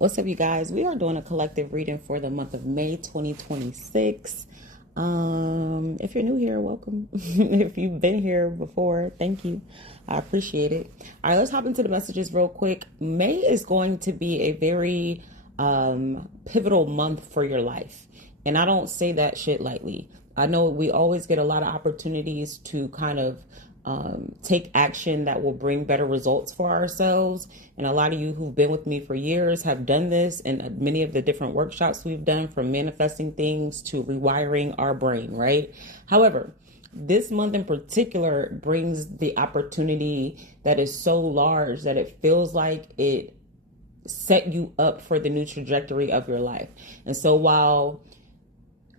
What's up, you guys? We are doing a collective reading for the month of May 2026. If you're new here, welcome. If you've been here before, thank you. I appreciate it. All right, let's hop into the messages real quick. May is going to be a very pivotal month for your life. And I don't say that shit lightly. I know we always get a lot of opportunities to kind of take action that will bring better results for ourselves. And a lot of you who've been with me for years have done this in many of the different workshops we've done, from manifesting things to rewiring our brain, right? However, this month in particular brings the opportunity that is so large that it feels like it set you up for the new trajectory of your life. And so while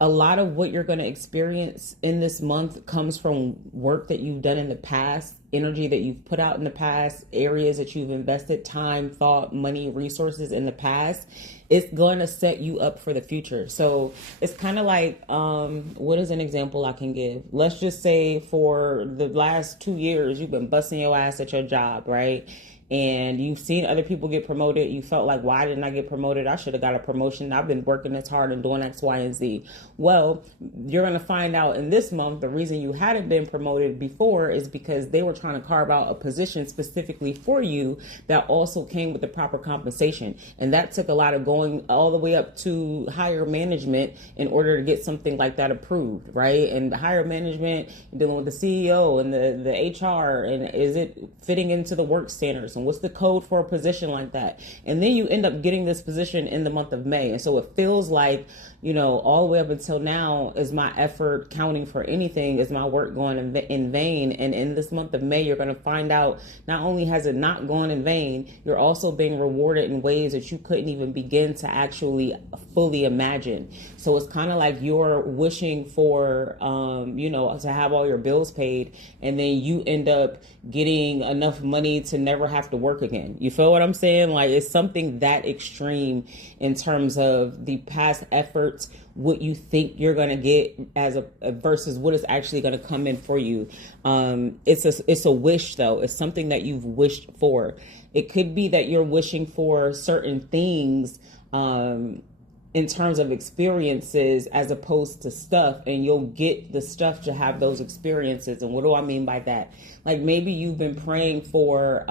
a lot of what you're going to experience in this month comes from work that you've done in the past, energy that you've put out in the past, areas that you've invested time, thought, money, resources in the past, it's going to set you up for the future. So it's kind of like, what is an example I can give? Let's just say for the last 2 years, you've been busting your ass at your job, right? And you've seen other people get promoted. You felt like, why didn't I get promoted? I should have got a promotion. I've been working this hard and doing X, Y, and Z. Well, you're going to find out in this month, the reason you hadn't been promoted before is because they were trying to carve out a position specifically for you that also came with the proper compensation. And that took a lot of going all the way up to higher management in order to get something like that approved, right? And the higher management, dealing with the CEO and the HR, and is it fitting into the work standards? And what's the code for a position like that? And then you end up getting this position in the month of May. And so it feels like, you know, all the way up until now, is my effort counting for anything? Is my work going in vain? And in this month of May, you're going to find out not only has it not gone in vain, you're also being rewarded in ways that you couldn't even begin to actually fully imagine. So it's kind of like you're wishing for, to have all your bills paid, and then you end up getting enough money to never have to work again. You feel what I'm saying? Like, it's something that extreme in terms of the past efforts, what you think you're going to get as a versus what is actually going to come in for you. It's a wish, though. It's something that you've wished for. It could be that you're wishing for certain things, in terms of experiences as opposed to stuff, and you'll get the stuff to have those experiences. And what do I mean by that? Like, maybe you've been praying for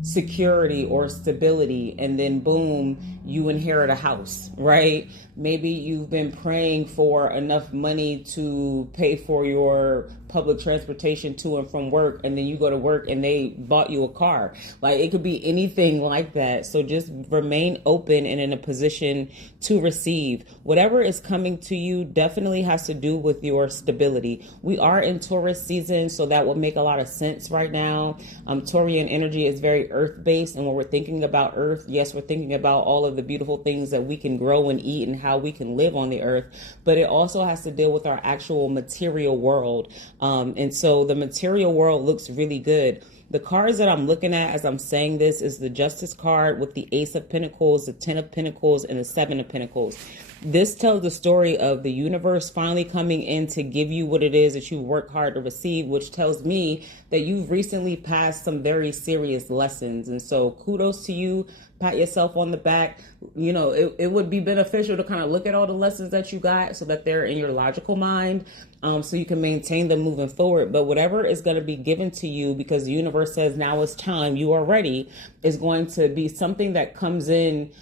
security or stability, and then boom, you inherit a house, right? Maybe you've been praying for enough money to pay for your public transportation to and from work, and then you go to work and they bought you a car. Like, it could be anything like that. So just remain open and in a position to receive. Whatever is coming to you definitely has to do with your stability. We are in Taurus season, so that will make a lot of sense right now. Taurian energy is very earth-based, and when we're thinking about earth, yes, we're thinking about all of the beautiful things that we can grow and eat and how we can live on the earth, but it also has to deal with our actual material world. And so the material world looks really good. The cards that I'm looking at as I'm saying this is the Justice card with the Ace of Pentacles, the Ten of Pentacles, and the Seven of Pentacles. This tells the story of the universe finally coming in to give you what it is that you work hard to receive, which tells me that you've recently passed some very serious lessons. And so kudos to you. Pat yourself on the back. You know, it would be beneficial to kind of look at all the lessons that you got so that they're in your logical mind, so you can maintain them moving forward. But whatever is going to be given to you, because the universe says now it's time, you are ready, is going to be something that comes in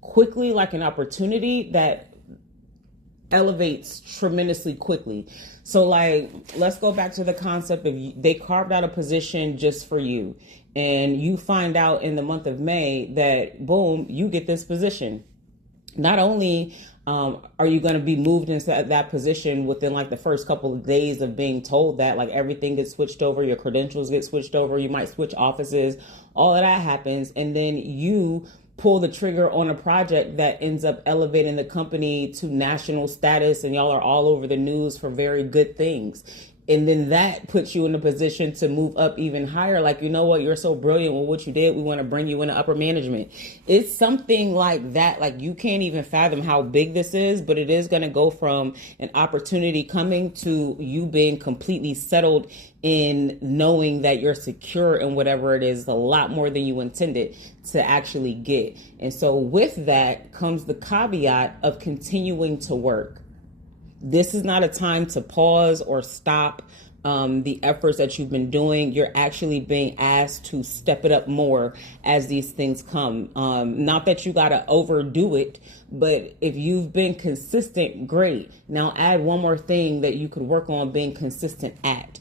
quickly, like an opportunity that elevates tremendously quickly. So, like, let's go back to the concept of they carved out a position just for you, and you find out in the month of May that boom, you get this position. Not only are you going to be moved into that position within like the first couple of days of being told that, like, everything gets switched over, your credentials get switched over, you might switch offices, all of that happens, and then you pull the trigger on a project that ends up elevating the company to national status, and y'all are all over the news for very good things. And then that puts you in a position to move up even higher. Like, you know what, you're so brilliant with what you did, we want to bring you into upper management. It's something like that. Like, you can't even fathom how big this is, but it is going to go from an opportunity coming to you being completely settled in knowing that you're secure in whatever it is, a lot more than you intended to actually get. And so with that comes the caveat of continuing to work. This is not a time to pause or stop the efforts that you've been doing. You're actually being asked to step it up more as these things come. Not that you got to overdo it, but if you've been consistent, great. Now add one more thing that you could work on being consistent at.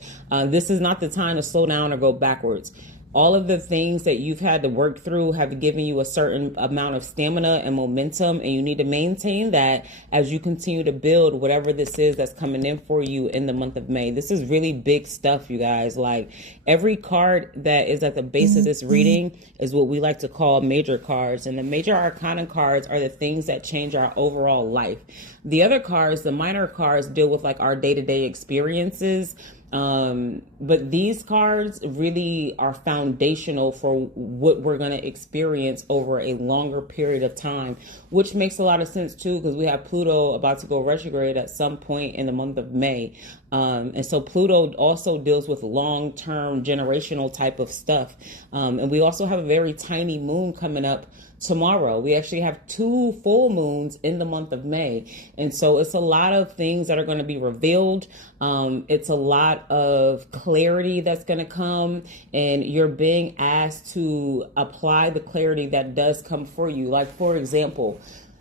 This is not the time to slow down or go backwards. All of the things that you've had to work through have given you a certain amount of stamina and momentum, and you need to maintain that as you continue to build whatever this is that's coming in for you in the month of May. This is really big stuff, you guys. Like, every card that is at the base of this reading is what we like to call major cards, and the major arcana cards are the things that change our overall life. The other cards, the minor cards, deal with like our day-to-day experiences. But these cards really are foundational for what we're going to experience over a longer period of time, which makes a lot of sense too, because we have Pluto about to go retrograde at some point in the month of May. And so Pluto also deals with long-term generational type of stuff. And we also have a very tiny moon coming up tomorrow. We actually have 2 full moons in the month of May. And so it's a lot of things that are going to be revealed. It's a lot of clarity that's going to come, and you're being asked to apply the clarity that does come for you. Like, for example,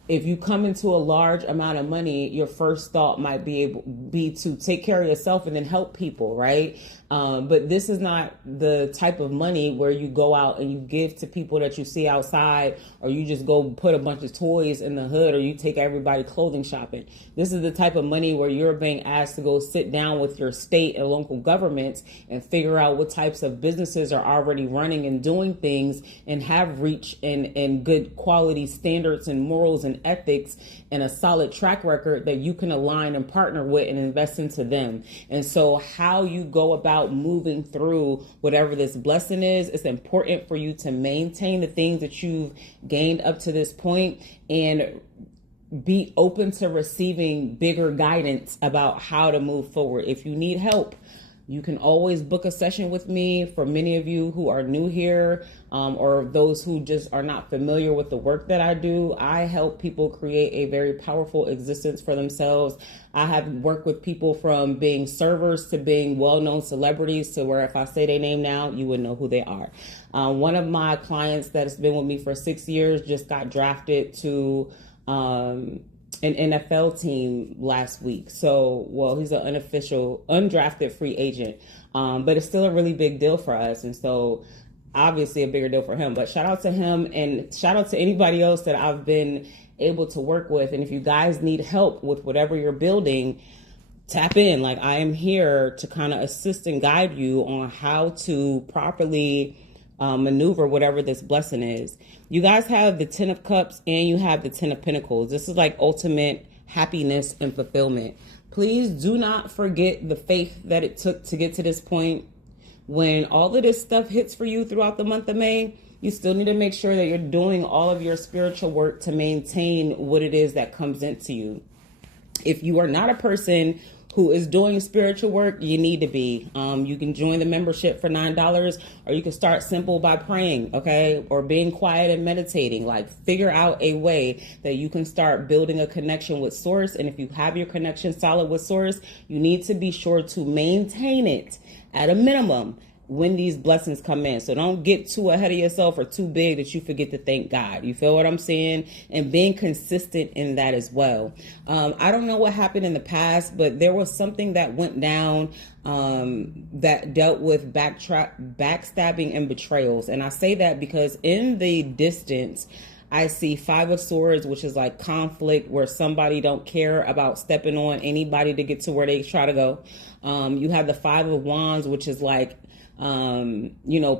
if you come into a large amount of money, your first thought might be to take care of yourself and then help people, right? But this is not the type of money where you go out and you give to people that you see outside, or you just go put a bunch of toys in the hood, or you take everybody clothing shopping. This is the type of money where you're being asked to go sit down with your state and local governments and figure out what types of businesses are already running and doing things and have reach and good quality standards and morals and ethics and a solid track record that you can align and partner with and invest into them. And so how you go about moving through whatever this blessing is, it's important for you to maintain the things that you've gained up to this point and be open to receiving bigger guidance about how to move forward. If you need help, you can always book a session with me. For many of you who are new here, or those who just are not familiar with the work that I do, I help people create a very powerful existence for themselves. I have worked with people from being servers to being well-known celebrities, to where if I say their name now, you would know who they are. One of my clients that has been with me for 6 years just got drafted to an NFL team last week. So, well, he's an unofficial, undrafted free agent. But it's still a really big deal for us. And so obviously a bigger deal for him, but shout out to him and shout out to anybody else that I've been able to work with. And if you guys need help with whatever you're building, tap in. Like, I am here to kind of assist and guide you on how to properly maneuver whatever this blessing is. You guys have the 10 of Cups and you have the 10 of Pentacles. This is like ultimate happiness and fulfillment. Please do not forget the faith that it took to get to this point. When all of this stuff hits for you throughout the month of May, you still need to make sure that you're doing all of your spiritual work to maintain what it is that comes into you. If you are not a person who is doing spiritual work, you need to be. You can join the membership for $9, or you can start simple by praying, okay? Or being quiet and meditating. Like, figure out a way that you can start building a connection with Source. And if you have your connection solid with Source, you need to be sure to maintain it at a minimum when these blessings come in. So don't get too ahead of yourself or too big that you forget to thank God. You feel what I'm saying? And being consistent in that as well. I don't know what happened in the past, but there was something that went down that dealt with backstabbing and betrayals. And I say that because in the distance, I see 5 of Swords, which is like conflict, where somebody don't care about stepping on anybody to get to where they try to go. You have the 5 of Wands, which is like,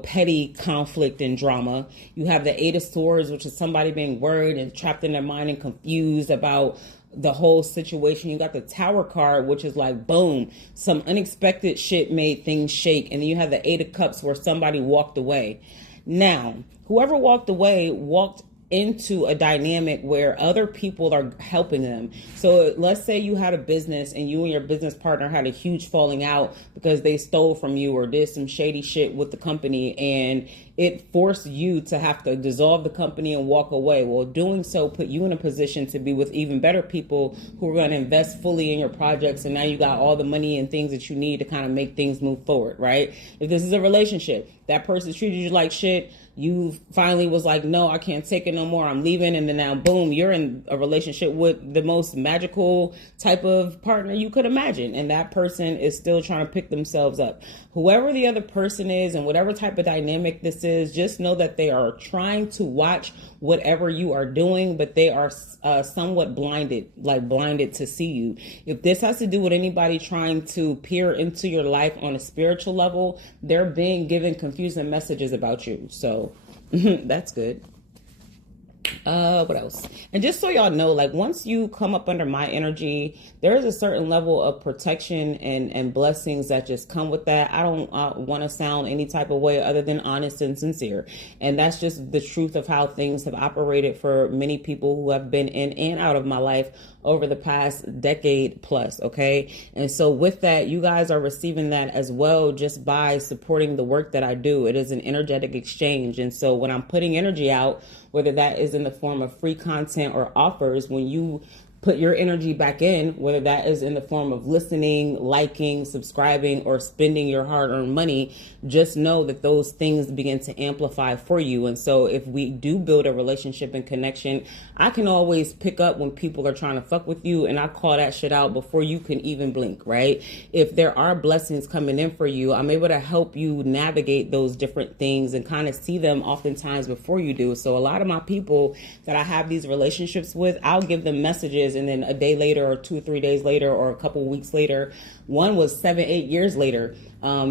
petty conflict and drama. You have the 8 of Swords, which is somebody being worried and trapped in their mind and confused about the whole situation. You got the Tower card, which is like, boom, some unexpected shit made things shake. And then you have the Eight of Cups where somebody walked away. Now, whoever walked away walked into a dynamic where other people are helping them. So let's say you had a business and you and your business partner had a huge falling out because they stole from you or did some shady shit with the company, and it forced you to have to dissolve the company and walk away. Well, doing so put you in a position to be with even better people who are going to invest fully in your projects, and now you got all the money and things that you need to kind of make things move forward, right? If this is a relationship, that person treated you like shit, you finally was like, no, I can't take it no more, I'm leaving, and then now boom, you're in a relationship with the most magical type of partner you could imagine, and that person is still trying to pick themselves up. Whoever the other person is and whatever type of dynamic this is, just know that they are trying to watch whatever you are doing, but they are somewhat blinded to see you. If this has to do with anybody trying to peer into your life on a spiritual level, they're being given confusing messages about you. So that's good. What else? And just so y'all know, like, once you come up under my energy, there is a certain level of protection and blessings that just come with that. I don't want to sound any type of way other than honest and sincere. And that's just the truth of how things have operated for many people who have been in and out of my life over the past decade plus. Okay. And so with that, you guys are receiving that as well, just by supporting the work that I do. It is an energetic exchange. And so when I'm putting energy out, whether that is in the form of free content or offers, when you put your energy back in, whether that is in the form of listening, liking, subscribing, or spending your hard-earned money, just know that those things begin to amplify for you. And so if we do build a relationship and connection, I can always pick up when people are trying to fuck with you, and I call that shit out before you can even blink, right? If there are blessings coming in for you, I'm able to help you navigate those different things and kind of see them oftentimes before you do. So a lot of my people that I have these relationships with, I'll give them messages, and then a day later or 2 or 3 days later or a couple weeks later, one was 7-8 years later,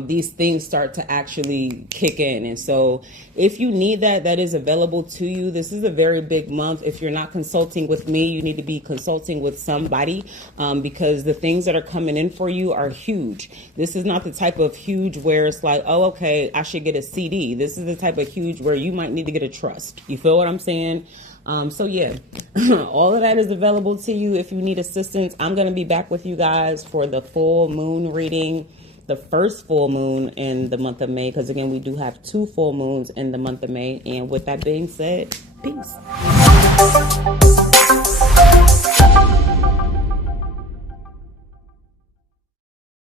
these things start to actually kick in. And so if you need that, that is available to you. This is a very big month. If you're not consulting with me, you need to be consulting with somebody, because the things that are coming in for you are huge. This is not the type of huge where it's like, oh, okay, I should get a CD. This is the type of huge where you might need to get a trust. You feel what I'm saying? So yeah, all of that is available to you if you need assistance. I'm going to be back with you guys for the full moon reading, the first full moon in the month of May, because again, we do have 2 full moons in the month of May. And with that being said, peace.